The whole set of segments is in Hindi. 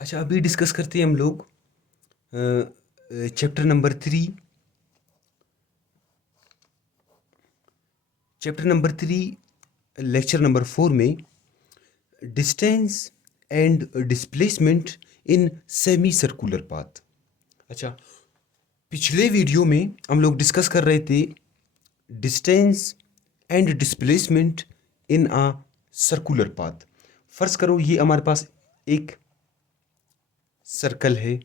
अच्छा, अभी डिस्कस करते हैं हम लोग chapter number 3। Chapter number 3 lecture number 4 में distance and displacement in semi circular path. अच्छा, पिछले वीडियो में हम लोग डिस्कस कर रहे थे distance and displacement in a circular path. फर्ज करो ये हमारे पास एक सर्कल है।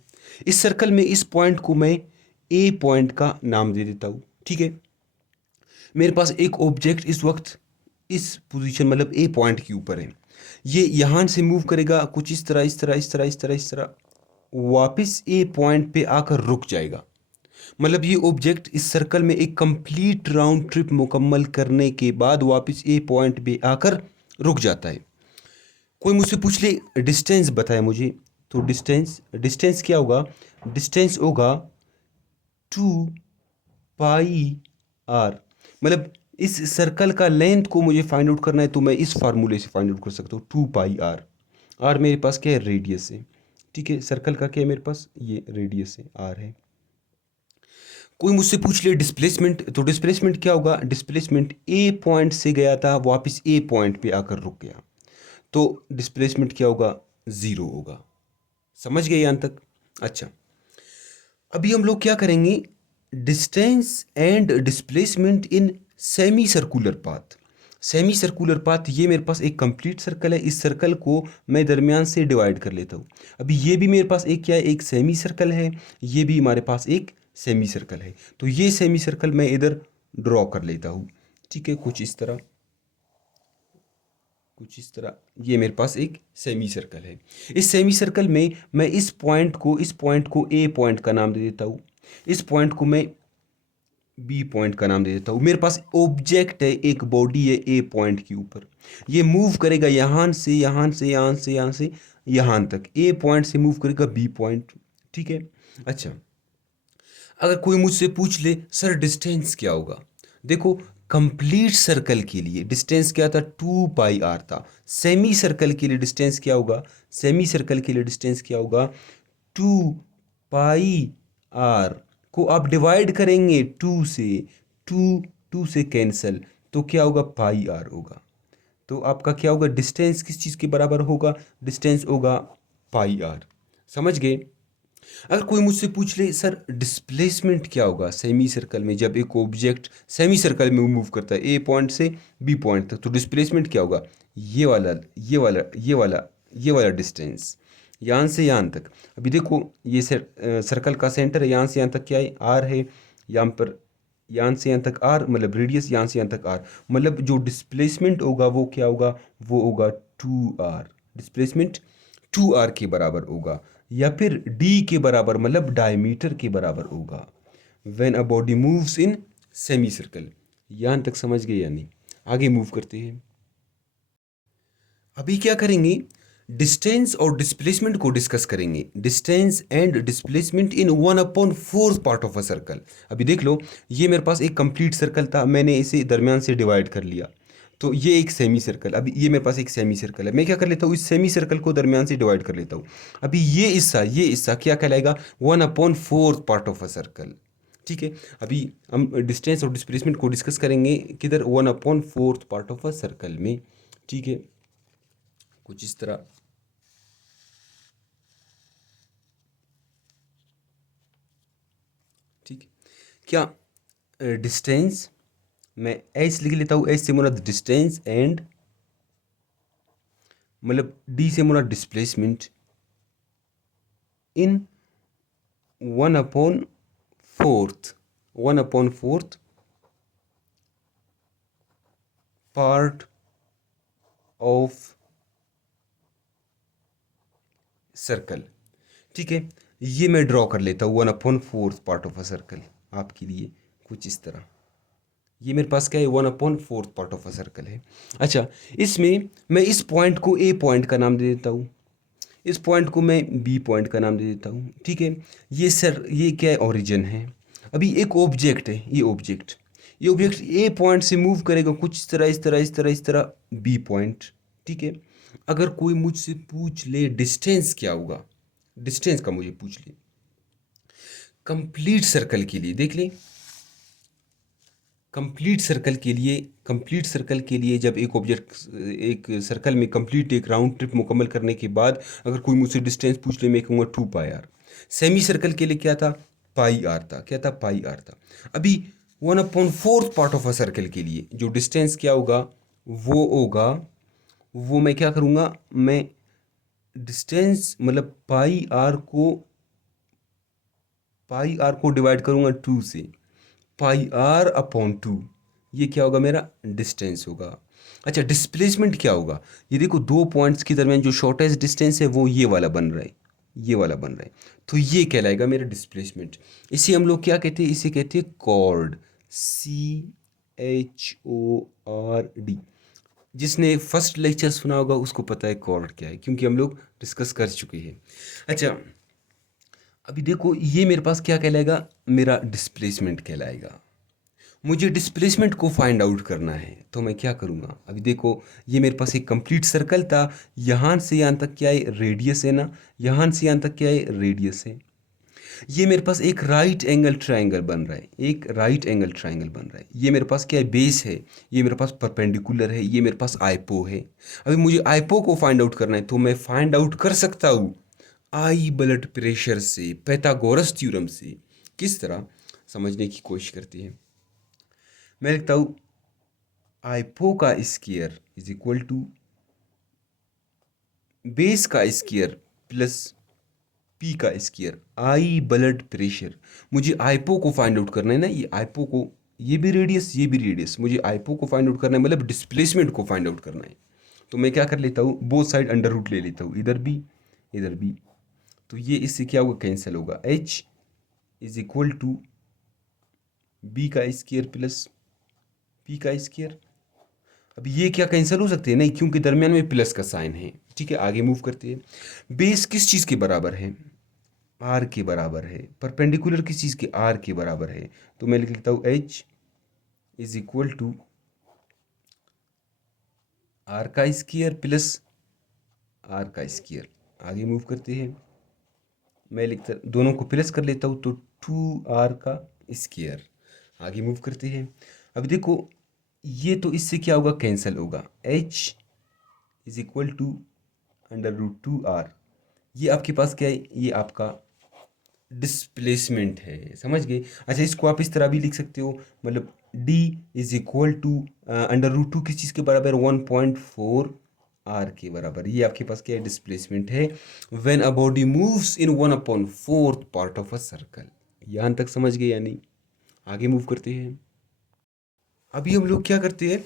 इस सर्कल में इस पॉइंट को मैं ए पॉइंट का नाम दे देता हूँ। ठीक है, मेरे पास एक ऑब्जेक्ट इस वक्त इस पोजीशन मतलब ए पॉइंट के ऊपर है। ये यहाँ से मूव करेगा कुछ इस तरह इस तरह इस तरह इस तरह इस तरह, वापस ए पॉइंट पे आकर रुक जाएगा। मतलब ये ऑब्जेक्ट इस सर्कल में एक कंप्लीट राउंड ट्रिप मुकम्मल करने के बाद वापस ए पॉइंट पे आकर रुक जाता है। कोई मुझसे पूछ ले डिस्टेंस बताया मुझे, तो डिस्टेंस डिस्टेंस क्या होगा? डिस्टेंस होगा 2 पाई आर। मतलब इस सर्कल का लेंथ को मुझे फाइंड आउट करना है तो मैं इस फार्मूले से फाइंड आउट कर सकता हूँ। 2 पाई आर। आर मेरे पास क्या है? रेडियस है। ठीक है, सर्कल का क्या है मेरे पास? ये रेडियस है, आर है। कोई मुझसे पूछ ले डिस्प्लेसमेंट, तो डिस्प्लेसमेंट क्या होगा? डिस्प्लेसमेंट ए पॉइंट से गया था वापस ए पॉइंट पे आकर रुक गया, तो डिस्प्लेसमेंट क्या होगा? ज़ीरो होगा। समझ गए यहाँ तक? अच्छा, अभी हम लोग क्या करेंगे? Distance and displacement in semi circular path. Semi circular path, ये मेरे पास एक कंप्लीट सर्कल है। इस सर्कल को मैं दरमियान से डिवाइड कर लेता हूँ। अभी ये भी मेरे पास एक क्या है? एक सेमी सर्कल है। ये भी हमारे पास एक सेमी सर्कल है। तो ये सेमी सर्कल मैं इधर ड्रॉ कर लेता हूँ। ठीक है, कुछ इस तरह कुछ इस तरह। ये मेरे पास एक सेमी सर्कल है। इस सेमी सर्कल में मैं इस पॉइंट को ए पॉइंट का नाम दे देता हूँ। इस पॉइंट को मैं बी पॉइंट का नाम दे देता हूँ। मेरे पास ऑब्जेक्ट है, एक बॉडी है ए पॉइंट के ऊपर। ये मूव करेगा यहाँ से यहाँ से यहाँ से यहाँ से यहाँ तक। ए पॉइंट से मूव करेगा बी पॉइंट। ठीक है। अच्छा, अगर कोई मुझसे पूछ ले सर डिस्टेंस क्या होगा? देखो, कंप्लीट सर्कल के लिए डिस्टेंस क्या था? 2 पाई आर था। सेमी सर्कल के लिए डिस्टेंस क्या होगा? सेमी सर्कल के लिए डिस्टेंस क्या होगा? 2 पाई आर को आप डिवाइड करेंगे टू टू से कैंसल, तो क्या होगा? पाई आर होगा। तो आपका क्या होगा? डिस्टेंस किस चीज़ के बराबर होगा? डिस्टेंस होगा पाई आर। समझ गए? अगर कोई मुझसे पूछ ले सर डिस्प्लेसमेंट क्या होगा सेमी सर्कल में, जब एक ऑब्जेक्ट सेमी सर्कल में मूव करता है ए पॉइंट से बी पॉइंट तक, तो डिस्प्लेसमेंट क्या होगा? ये वाला ये वाला ये वाला ये वाला डिस्टेंस, यहाँ से यहाँ तक। अभी देखो, ये सर्कल का सेंटर है, यहाँ से यहाँ तक क्या है? आर है। यहाँ पर यहाँ से यहाँ तक आर, मतलब रेडियस यहाँ से यहाँ तक आर। मतलब जो डिस्प्लेसमेंट होगा वो क्या होगा? वो होगा 2 आर। डिस्प्लेसमेंट 2 आर के बराबर होगा, या फिर डी के बराबर, मतलब डायमीटर के बराबर होगा। When a body moves in semi circle. यहाँ तक समझ गए या नहीं? आगे मूव करते हैं। अभी क्या करेंगे? डिस्टेंस और डिस्प्लेसमेंट को डिस्कस करेंगे। Distance and displacement in 1/4 part of a circle. अभी देख लो, ये मेरे पास एक कंप्लीट सर्कल था, मैंने इसे दरमियान से डिवाइड कर लिया, तो ये एक सेमी सर्कल। अभी ये मेरे पास एक सेमी सर्कल है, मैं क्या कर लेता हूँ? इस सेमी सर्कल को दरमियान से डिवाइड कर लेता हूँ। अभी ये हिस्सा क्या कहलाएगा? 1/4 पार्ट ऑफ अ सर्कल। ठीक है, अभी हम डिस्टेंस और डिस्प्लेसमेंट को डिस्कस करेंगे किधर? 1/4 पार्ट ऑफ अ सर्कल में। ठीक है, कुछ इस तरह। ठीक है, क्या डिस्टेंस, मैं एस लिख लेता हूँ। एस से मुराद डिस्टेंस एंड, मतलब डी से मुराद displacement in 1/4 part of circle. ठीक है, ये मैं ड्रॉ कर लेता हूँ 1/4 पार्ट ऑफ अ सर्कल आपके लिए, कुछ इस तरह। ये मेरे पास क्या है? 1/4 पार्ट ऑफ अ सर्कल है। अच्छा, इसमें मैं इस पॉइंट को ए पॉइंट का नाम दे देता हूँ, इस पॉइंट को मैं बी पॉइंट का नाम दे देता हूँ। ठीक है, ये क्या है? ओरिजिन है। अभी एक ऑब्जेक्ट है, ये ऑब्जेक्ट ए पॉइंट से मूव करेगा कुछ इस तरह इस तरह इस तरह इस तरह बी पॉइंट। ठीक है, अगर कोई मुझसे पूछ ले डिस्टेंस क्या होगा, डिस्टेंस का मुझे पूछ ले। कंप्लीट सर्कल के लिए देख लें, कंप्लीट सर्कल के लिए जब एक ऑब्जेक्ट एक सर्कल में कंप्लीट एक राउंड ट्रिप मुकम्मल करने के बाद अगर कोई मुझसे डिस्टेंस पूछ ले, मैं कहूँगा 2πr। सेमी सर्कल के लिए क्या था, पाई आर था। क्या था, पाई आर था। अभी 1/4 पार्ट ऑफ अ सर्कल के लिए जो डिस्टेंस क्या होगा, वो होगा, वो मैं क्या करूँगा, मैं डिस्टेंस मतलब पाई आर को डिवाइड करूँगा 2 से, πr/2, ये क्या होगा, मेरा डिस्टेंस होगा। अच्छा, डिस्प्लेसमेंट क्या होगा, ये देखो 2 पॉइंट्स के दरमियान जो शॉर्टेस्ट डिस्टेंस है वो ये वाला बन रहा है, ये वाला बन रहा है, तो ये कहलाएगा मेरा डिस्प्लेसमेंट। इसे हम लोग क्या कहते हैं, इसे कहते हैं कॉर्ड, CHORD। जिसने फर्स्ट लेक्चर सुना होगा उसको पता है कॉर्ड क्या है, क्योंकि हम लोग डिस्कस कर चुके हैं। अच्छा, अभी देखो ये मेरे पास क्या कहलाएगा, मेरा डिस्प्लेसमेंट कहलाएगा। मुझे डिस्प्लेसमेंट को फाइंड आउट करना है, तो मैं क्या करूँगा, अभी देखो ये मेरे पास एक कंप्लीट सर्कल था, यहाँ से यहाँ तक क्या है, रेडियस है ना, यहाँ से यहाँ तक क्या है, रेडियस है। ये मेरे पास एक राइट एंगल ट्रायंगल बन रहा है, एक राइट एंगल ट्रायंगल बन रहा है। ये मेरे पास क्या है, बेस है, ये मेरे पास परपेंडिकुलर है, ये मेरे पास आइपो है। अभी मुझे आइपो को फाइंड आउट करना है, तो मैं फाइंड आउट कर सकता हूँ आई ब्लड प्रेशर से, पैथागोरस थ्योरम से। किस तरह, समझने की कोशिश करते हैं। मैं लिखता हूँ आइपो का square is equal to base का स्क्वायर प्लस पी का स्क्वायर, आई ब्लड प्रेशर। मुझे आइपो को फाइंड आउट करना है ना, ये आइपो को, ये भी रेडियस, ये भी रेडियस, मुझे आइपो को फाइंड आउट करना है, मतलब डिस्प्लेसमेंट को फाइंड आउट करना है। तो मैं क्या कर लेता हूँ, बोथ साइड अंडर रूट ले लेता हूँ, इधर भी इधर भी। तो ये इससे क्या होगा, कैंसिल होगा। H is equal to B का स्क्वायर प्लस पी का स्क्वायर। अब ये क्या कैंसिल हो सकते हैं, नहीं, क्योंकि दरमियान में प्लस का साइन है। ठीक है, आगे मूव करते हैं। बेस किस चीज़ के बराबर है, आर के बराबर है। परपेंडिकुलर किस चीज़ के, आर के बराबर है। तो मैं लिख लेता हूँ H is equal to R का स्क्वायर प्लस आर का स्क्वायर। आगे मूव करते हैं, मैं लिखता दोनों को प्लस कर लेता हूँ, तो 2r का स्क्वायर। आगे मूव करते हैं। अब देखो ये तो इससे क्या होगा, कैंसिल होगा। h is equal to √2r। ये आपके पास क्या है, ये आपका डिस्प्लेसमेंट है, समझ गए। अच्छा, इसको आप इस तरह भी लिख सकते हो, मतलब d इज इक्वल टू √2 किस चीज़ के बराबर, 1/4 r के बराबर। ये आपके पास क्या है, डिस्प्लेसमेंट है when a body moves in 1/4 part of a circle. यहाँ तक समझ गए या नहीं। आगे मूव करते हैं। अभी हम लोग क्या करते हैं,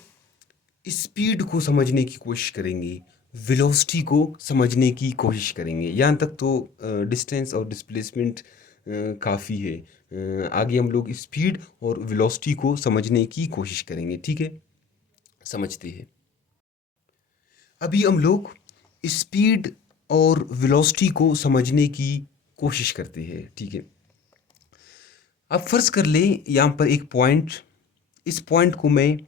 स्पीड को समझने की कोशिश करेंगे, वेलोसिटी को समझने की कोशिश करेंगे। यहाँ तक तो डिस्टेंस और डिस्प्लेसमेंट काफ़ी है। आगे हम लोग स्पीड और वेलोसिटी को समझने की कोशिश करेंगे। ठीक है, समझते हैं। अभी हम लोग स्पीड और वेलोसिटी को समझने की कोशिश करते हैं। ठीक है, अब फर्ज कर ले यहाँ पर एक पॉइंट, इस पॉइंट को मैं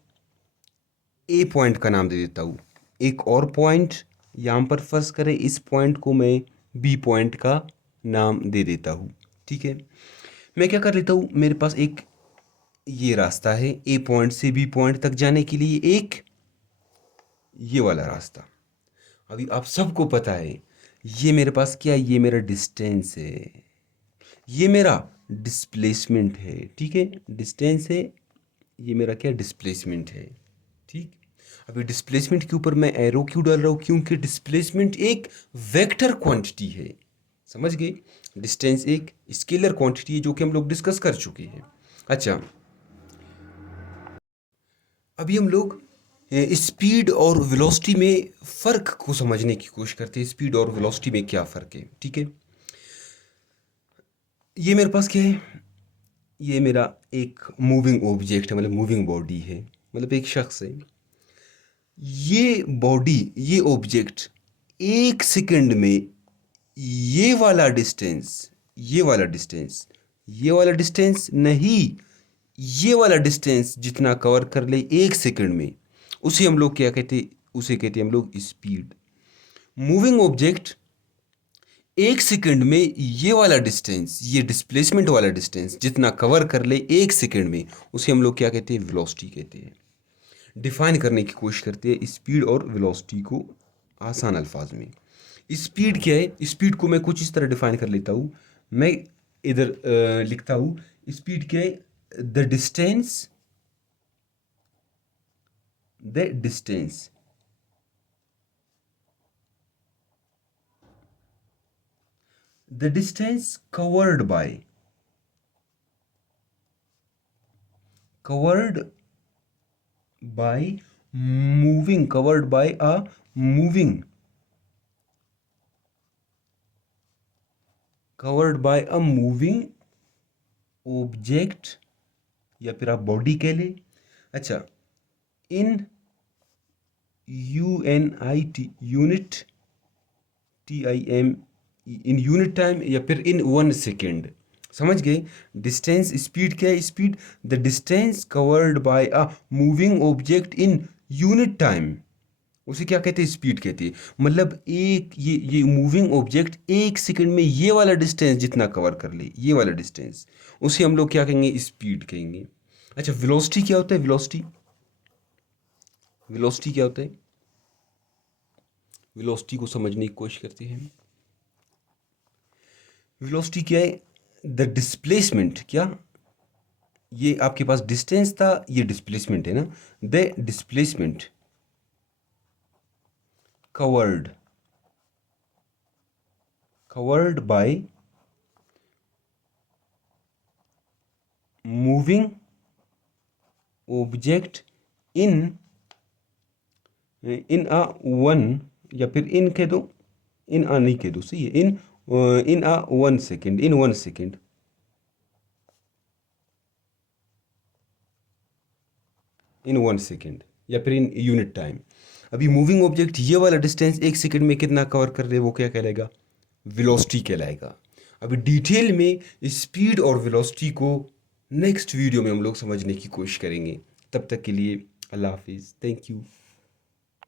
ए पॉइंट का नाम दे देता हूँ। एक और पॉइंट यहाँ पर फर्ज करें, इस पॉइंट को मैं बी पॉइंट का नाम दे देता हूँ। ठीक है, मैं क्या कर लेता हूँ, मेरे पास एक ये रास्ता है ए पॉइंट से बी पॉइंट तक जाने के लिए, एक ये वाला रास्ता। अभी आप सबको पता है ये मेरे पास क्या है, ये मेरा डिस्टेंस है, ये मेरा डिस्प्लेसमेंट है। ठीक है, डिस्टेंस है, ये मेरा क्या डिस्प्लेसमेंट है। ठीक, अभी डिस्प्लेसमेंट के ऊपर मैं एरो क्यों डाल रहा हूँ, क्योंकि डिस्प्लेसमेंट एक वेक्टर क्वांटिटी है, समझ गए। डिस्टेंस एक स्केलर क्वांटिटी है, जो कि हम लोग डिस्कस कर चुके हैं। अच्छा, अभी हम लोग स्पीड और वेलोसिटी में फ़र्क को समझने की कोशिश करते हैं। स्पीड और वेलोसिटी में क्या फ़र्क है। ठीक है, ये मेरे पास क्या है, ये मेरा एक मूविंग ऑब्जेक्ट है, मतलब मूविंग बॉडी है, मतलब एक शख्स है। ये बॉडी, ये ऑब्जेक्ट 1 सेकंड में ये वाला डिस्टेंस, ये वाला डिस्टेंस, ये वाला डिस्टेंस नहीं, ये वाला डिस्टेंस जितना कवर कर ले 1 सेकंड में, उसे हम लोग क्या कहते हैं, उसे कहते हैं हम लोग स्पीड। मूविंग ऑब्जेक्ट एक सेकंड में ये वाला डिस्टेंस, ये डिस्प्लेसमेंट वाला डिस्टेंस जितना कवर कर ले एक सेकंड में, उसे हम लोग क्या कहते हैं? वेलोसिटी कहते हैं। डिफाइन करने की कोशिश करते हैं स्पीड और वेलोसिटी को आसान अल्फाज में। स्पीड क्या है? स्पीड को मैं कुछ इस तरह डिफाइन कर लेता हूँ। मैं इधर लिखता हूँ, स्पीड क्या है? The distance the distance covered by covered by a moving object, या फिर आप बॉडी कह ले। अच्छा, in unit unit TIM, in unit time, या फिर इन 1 सेकेंड। समझ गए? डिस्टेंस, स्पीड क्या है? Speed the distance covered by a moving object in unit time, उसे क्या कहते हैं? स्पीड कहते हैं। मतलब एक ये मूविंग ऑब्जेक्ट एक सेकंड में ये वाला डिस्टेंस जितना कवर कर ले, ये वाला डिस्टेंस, उसे हम लोग क्या कहेंगे? स्पीड कहेंगे। अच्छा, वेलोसिटी क्या होता है? वेलोसिटी क्या होता है? वेलोसिटी को समझने की कोशिश करते हैं। वेलोसिटी क्या है? द डिस्प्लेसमेंट, क्या ये आपके पास डिस्टेंस था, ये डिस्प्लेसमेंट है ना? The displacement covered by moving object in a one, या फिर इन कह दो, इन आ नहीं कह दो, सही है, इन a 1 second, in 1 second, in 1 second, या फिर इन यूनिट टाइम। अभी मूविंग ऑब्जेक्ट ये वाला डिस्टेंस एक सेकंड में कितना कवर कर रहे, वो क्या कहलाएगा? वेलोसिटी कहलाएगा। अभी डिटेल में स्पीड और वेलोसिटी को नेक्स्ट वीडियो में हम लोग समझने की कोशिश करेंगे। तब तक के लिए अल्लाह हाफिज़, थैंक यू।